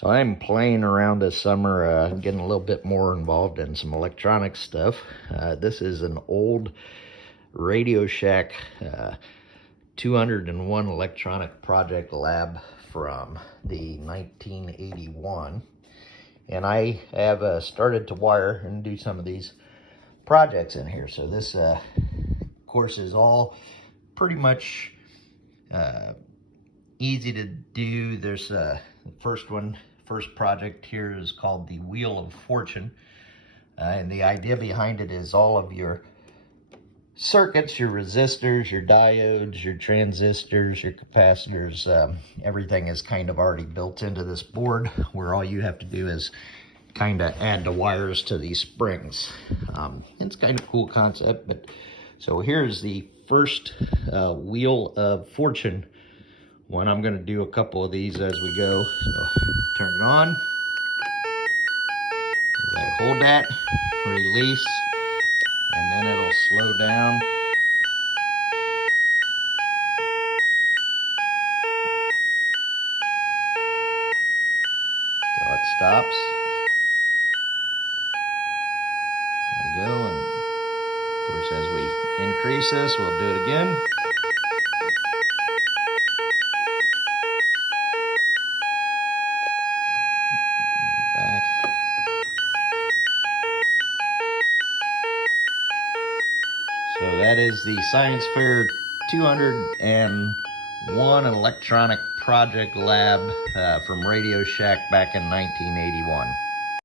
So I'm playing around this summer, getting a little bit more involved in some electronic stuff. This is an old Radio Shack 201 electronic project lab from the 1981. And I have started to wire and do some of these projects in here. So this, of course, is all pretty much easy to do. There's the first project here is called the Wheel of Fortune. And the idea behind it is all of your circuits, your resistors, your diodes, your transistors, your capacitors, everything is kind of already built into this board, where all you have to do is kind of add the wires to these springs. It's kind of a cool concept. But so here's the first Wheel of Fortune one. I'm going to do a couple of these as we go. So turn it on. As I hold that, release, and then it'll slow down. So it stops. There we go. And of course, as we increase this, we'll do it again. Back. So that is the Science Fair 201 Electronic Project Lab from Radio Shack back in 1981.